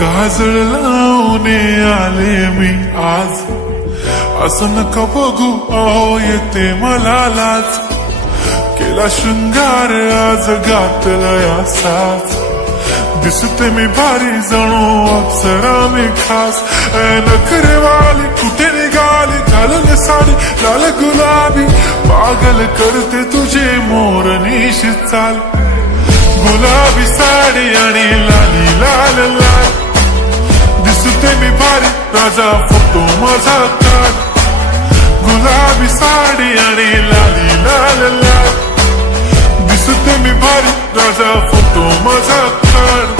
काजळ लावून आले मी आज, असं नका बघू अहो येते मला लाज. केला शृंगार आज घातलाय असाच, दिसते मी भारी जणू अप्सरा मी खास. नखरेवाली कुठे निघाली घालून साडी लाल गुलाबी, पागल करते तुझे मोरनीशी चाल. गुलाबी साडी आणि लाली लाल लाल, दिसते मी भारी राजा फोटो माझा काढ. गुलाबी साडी आणि लाली लाल लाल, दिसते मी भारी राजा फोटो माझा काढ.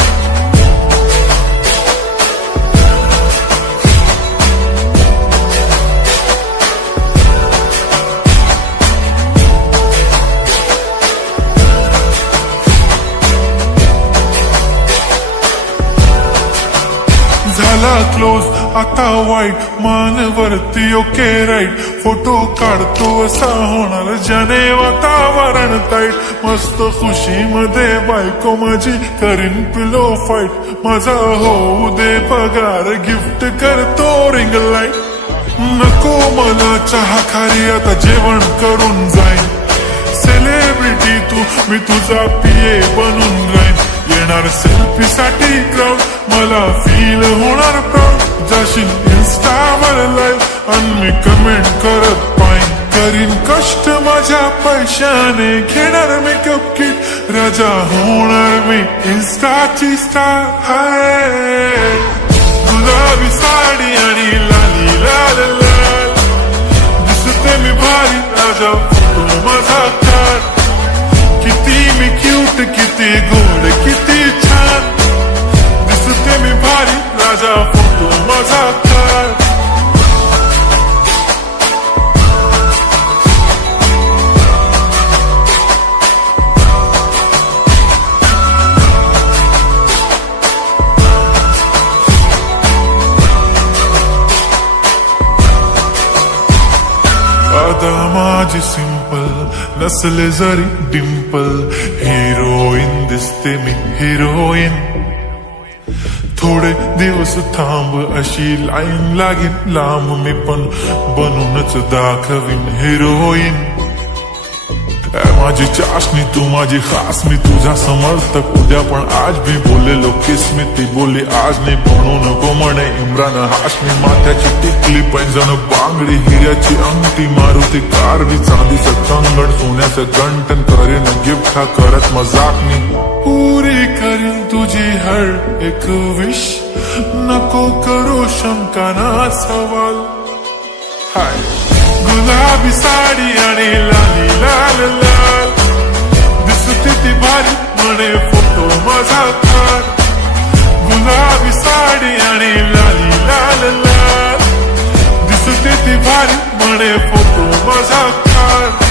झाला क्लोज आता वाईट, मानवरती ओके राईट. फोटो काढतो असा होणार ज्याने वातावरण ताईट. मस्त खुशी मध्ये बायको माझी करीन पिलो फाईट. माझा होऊ दे पगार गिफ्ट करतो रिंग लाईट. नको मला चहा खारी आता जेवण करून जाईन. सेलिब्रिटी तू मी तुझा पिये बनून राहीन. येणार सेल्फी साठी क्राऊड मला फील होणार प्राऊड. जाशील इन्स्टावर लाईव्ह आणि मी कमेंट करत पाईन. करीन कष्ट माझ्या पैशाने घेणार मेकअप किट. राजा होणार मी इन्स्टाची स्टार. हाय गुलाबी साडी आणि लाली लाल लाल, दिसते मी भारी राजा फोटो माझा काढ. किती मी क्यूट किती गोड किती छान, दिसते मी भारी राजा फोटो माझा काढ. आता माझी सिंपल नसले जरी डिंपल, हिरोईन दिसते मी हिरोईन. थोडे दिवस थांब अशी लाईन लागेल लांब, मी पण बनूनच दाखवीन हिरोईन. माझी चाशनी तू माझी खास, मी तुझा समर्थक उद्या पण आज भी बोलेलो किस्मी. ती बोली आज नाही बनू नको म्हणे इम्रान हाशमी. माथ्याची टिकली पैंजण बांगडी हिऱ्याची अंगठी, मारुती कारवी चांदीचं कंगण सोन्याचं गंटन. करेन गिफ्ट हा करत मजाक मी, पुरी करेन तुझी हर एक विश. नको करू शंका ना सवाल. हाय गुलाबी साडी आणि लाली लाल लाल, दिसते ती भारी म्हणे फोटो माझा काढ. गुलाबी साडी आणि लाली लाल लाल, दिसते ती भारी म्हणे फोटो माझा काढ.